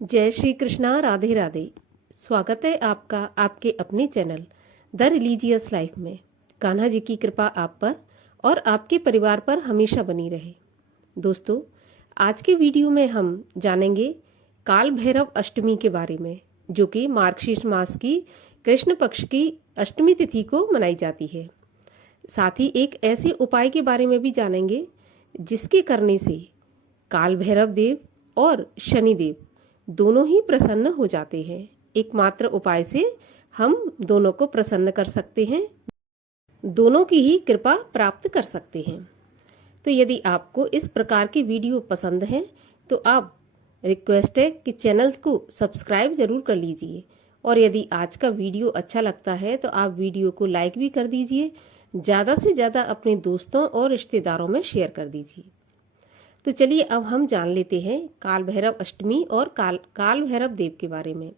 जय श्री कृष्णा। राधे राधे। स्वागत है आपका आपके अपने चैनल द रिलीजियस लाइफ में। कान्हा जी की कृपा आप पर और आपके परिवार पर हमेशा बनी रहे। दोस्तों, आज के वीडियो में हम जानेंगे काल भैरव अष्टमी के बारे में, जो कि मार्गशीर्ष मास की कृष्ण पक्ष की अष्टमी तिथि को मनाई जाती है। साथ ही एक ऐसे उपाय के बारे में भी जानेंगे जिसके करने से काल भैरव देव और शनिदेव दोनों ही प्रसन्न हो जाते हैं। एकमात्र उपाय से हम दोनों को प्रसन्न कर सकते हैं, दोनों की ही कृपा प्राप्त कर सकते हैं। तो यदि आपको इस प्रकार के वीडियो पसंद हैं तो आप रिक्वेस्ट है कि चैनल को सब्सक्राइब जरूर कर लीजिए, और यदि आज का वीडियो अच्छा लगता है तो आप वीडियो को लाइक भी कर दीजिए। ज़्यादा से ज़्यादा अपने दोस्तों और रिश्तेदारों में शेयर कर दीजिए। तो चलिए अब हम जान लेते हैं काल भैरव अष्टमी और काल भैरव देव के बारे में।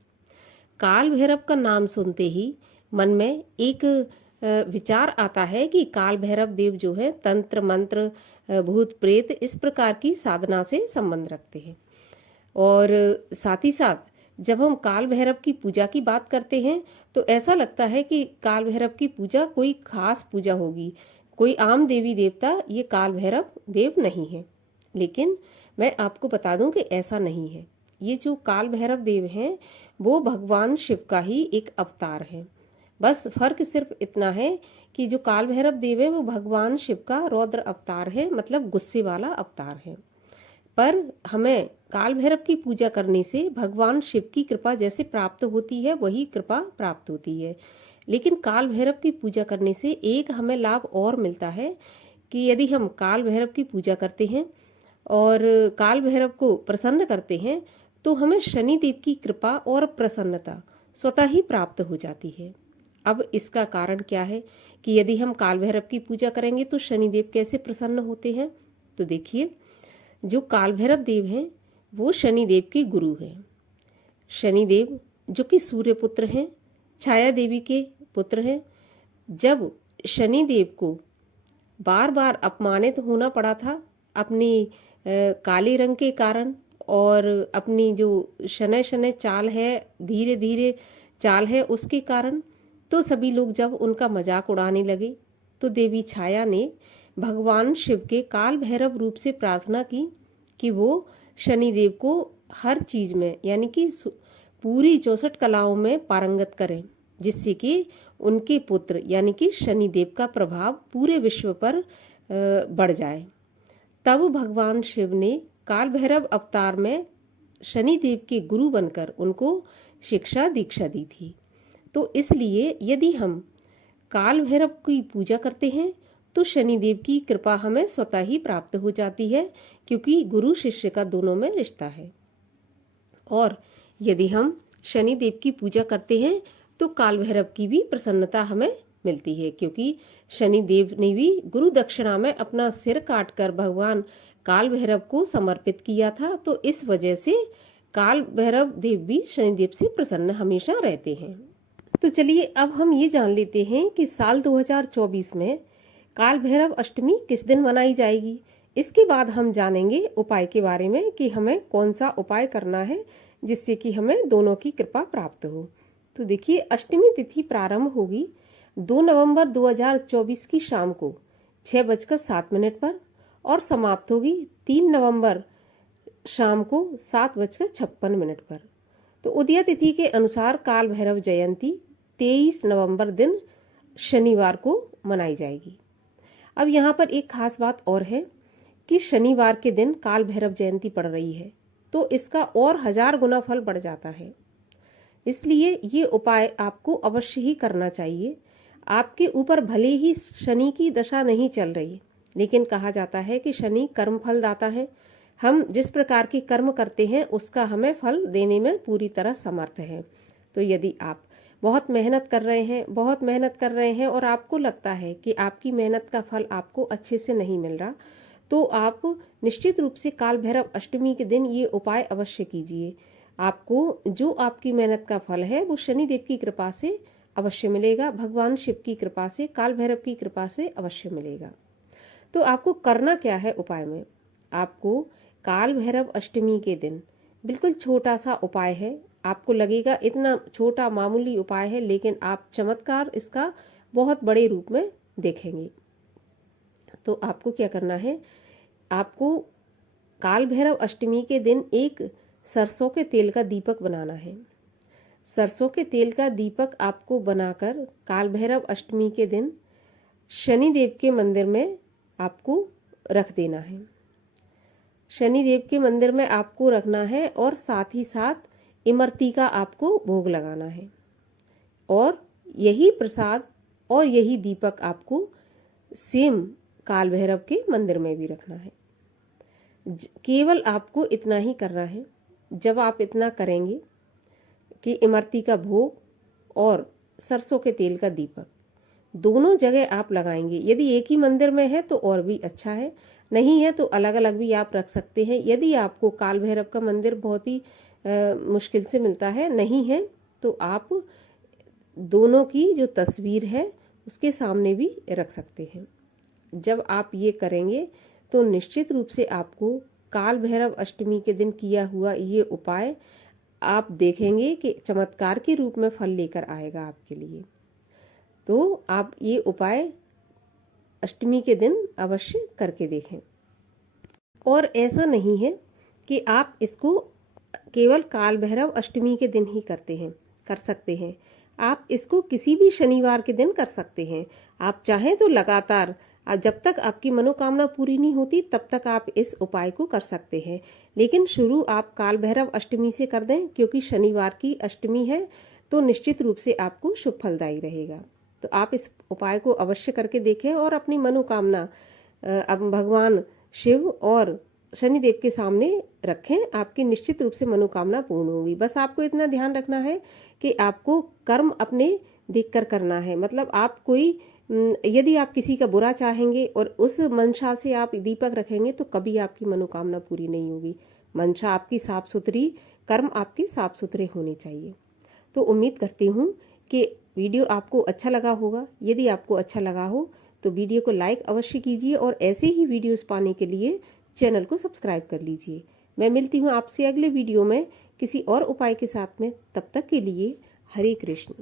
काल भैरव का नाम सुनते ही मन में एक विचार आता है कि काल भैरव देव जो है तंत्र मंत्र, भूत प्रेत इस प्रकार की साधना से संबंध रखते हैं। और साथ ही साथ जब हम काल भैरव की पूजा की बात करते हैं तो ऐसा लगता है कि काल भैरव की पूजा कोई खास पूजा होगी, कोई आम देवी देवता ये काल भैरव देव नहीं है। लेकिन मैं आपको बता दूं कि ऐसा नहीं है। ये जो काल भैरव देव हैं वो भगवान शिव का ही एक अवतार है। बस फर्क सिर्फ इतना है कि जो काल भैरव देव है वो भगवान शिव का रौद्र अवतार है, मतलब गुस्से वाला अवतार है। पर हमें काल भैरव की पूजा करने से भगवान शिव की कृपा जैसे प्राप्त होती है वही कृपा प्राप्त होती है। लेकिन काल भैरव की पूजा करने से एक हमें लाभ और मिलता है कि यदि हम काल भैरव की पूजा करते हैं और काल भैरव को प्रसन्न करते हैं तो हमें शनि देव की कृपा और प्रसन्नता स्वतः ही प्राप्त हो जाती है। अब इसका कारण क्या है कि यदि हम काल भैरव की पूजा करेंगे तो शनि देव कैसे प्रसन्न होते हैं? तो देखिए, जो काल भैरव देव हैं वो शनि देव के गुरु हैं। शनि देव जो कि सूर्य पुत्र हैं, छाया देवी के पुत्र हैं। जब शनि देव को बार बार अपमानित होना पड़ा था अपनी काले रंग के कारण, और अपनी जो शनै शनै चाल है, धीरे धीरे चाल है, उसके कारण, तो सभी लोग जब उनका मजाक उड़ाने लगे तो देवी छाया ने भगवान शिव के काल भैरव रूप से प्रार्थना की कि वो शनिदेव को हर चीज में यानी कि पूरी 64 कलाओं में पारंगत करें, जिससे कि उनके पुत्र यानी कि शनिदेव का प्रभाव पूरे विश्व पर बढ़ जाए। तब भगवान शिव ने काल भैरव अवतार में शनिदेव के गुरु बनकर उनको शिक्षा दीक्षा दी थी। तो इसलिए यदि हम काल भैरव की पूजा करते हैं तो शनिदेव की कृपा हमें स्वतः ही प्राप्त हो जाती है, क्योंकि गुरु शिष्य का दोनों में रिश्ता है। और यदि हम शनिदेव की पूजा करते हैं तो काल भैरव की भी प्रसन्नता हमें मिलती है, क्योंकि शनिदेव ने भी गुरु दक्षिणा में अपना सिर काटकर भगवान काल भैरव को समर्पित किया था। तो इस वजह से काल भैरव देव भी शनिदेव से प्रसन्न हमेशा रहते हैं। तो चलिए अब हम ये जान लेते हैं कि साल 2024 में काल भैरव अष्टमी किस दिन मनाई जाएगी। इसके बाद हम जानेंगे उपाय के बारे में कि हमें कौन सा उपाय करना है जिससे कि हमें दोनों की कृपा प्राप्त हो। तो देखिए, अष्टमी तिथि प्रारंभ होगी 2 नवंबर 2024 की शाम को 6:07 पर और समाप्त होगी 3 नवंबर शाम को 7:56 पर। तो उदय तिथि के अनुसार काल भैरव जयंती 23 नवंबर दिन शनिवार को मनाई जाएगी। अब यहाँ पर एक खास बात और है कि शनिवार के दिन काल भैरव जयंती पड़ रही है तो इसका और 1000 गुना फल बढ़ जाता है। इसलिए ये उपाय आपको अवश्य ही करना चाहिए। आपके ऊपर भले ही शनि की दशा नहीं चल रही, लेकिन कहा जाता है कि शनि कर्म फल दाता है। हम जिस प्रकार के कर्म करते हैं उसका हमें फल देने में पूरी तरह समर्थ है। तो यदि आप बहुत मेहनत कर रहे हैं और आपको लगता है कि आपकी मेहनत का फल आपको अच्छे से नहीं मिल रहा, तो आप निश्चित रूप से काल भैरव अष्टमी के दिन ये उपाय अवश्य कीजिए। आपको जो आपकी मेहनत का फल है वो शनिदेव की कृपा से अवश्य मिलेगा, भगवान शिव की कृपा से, काल भैरव की कृपा से अवश्य मिलेगा। तो आपको करना क्या है उपाय में? आपको काल भैरव अष्टमी के दिन बिल्कुल छोटा सा उपाय है, आपको लगेगा इतना छोटा मामूली उपाय है, लेकिन आप चमत्कार इसका बहुत बड़े रूप में देखेंगे। तो आपको क्या करना है, आपको काल भैरव अष्टमी के दिन एक सरसों के तेल का दीपक बनाना है। सरसों के तेल का दीपक आपको बनाकर काल भैरव अष्टमी के दिन शनिदेव के मंदिर में आपको रख देना है। शनिदेव के मंदिर में आपको रखना है और साथ ही साथ इमरती का आपको भोग लगाना है और यही प्रसाद और यही दीपक आपको सेम काल भैरव के मंदिर में भी रखना है। केवल आपको इतना ही करना है। जब आप इतना करेंगे कि इमरती का भोग और सरसों के तेल का दीपक दोनों जगह आप लगाएंगे, यदि एक ही मंदिर में है तो और भी अच्छा है, नहीं है तो अलग अलग भी आप रख सकते हैं। यदि आपको काल भैरव का मंदिर बहुत ही मुश्किल से मिलता है, नहीं है, तो आप दोनों की जो तस्वीर है उसके सामने भी रख सकते हैं। जब आप ये करेंगे तो निश्चित रूप से आपको काल भैरव अष्टमी के दिन किया हुआ ये उपाय आप देखेंगे कि चमत्कार के रूप में फल लेकर आएगा आपके लिए। तो आप ये उपाय अष्टमी के दिन अवश्य करके देखें। और ऐसा नहीं है कि आप इसको केवल काल भैरव अष्टमी के दिन ही कर सकते हैं। आप इसको किसी भी शनिवार के दिन कर सकते हैं। आप चाहें तो लगातार जब तक आपकी मनोकामना पूरी नहीं होती तब तक आप इस उपाय को कर सकते हैं, लेकिन शुरू आप काल भैरव अष्टमी से कर दें, क्योंकि शनिवार की अष्टमी है तो निश्चित रूप से आपको शुभ फलदायी रहेगा। तो आप इस उपाय को अवश्य करके देखें और अपनी मनोकामना अब भगवान शिव और शनिदेव के सामने रखें। आपकी निश्चित रूप से मनोकामना पूर्ण होगी। बस आपको इतना ध्यान रखना है कि आपको कर्म अपने देखकर करना है। मतलब आप कोई यदि आप किसी का बुरा चाहेंगे और उस मंशा से आप दीपक रखेंगे तो कभी आपकी मनोकामना पूरी नहीं होगी। मंशा आपकी साफ सुथरी, कर्म आपके साफ सुथरे होने चाहिए। तो उम्मीद करती हूँ कि वीडियो आपको अच्छा लगा होगा। यदि आपको अच्छा लगा हो तो वीडियो को लाइक अवश्य कीजिए और ऐसे ही वीडियोस पाने के लिए चैनल को सब्सक्राइब कर लीजिए। मैं मिलती हूँ आपसे अगले वीडियो में किसी और उपाय के साथ में। तब तक के लिए हरे कृष्ण।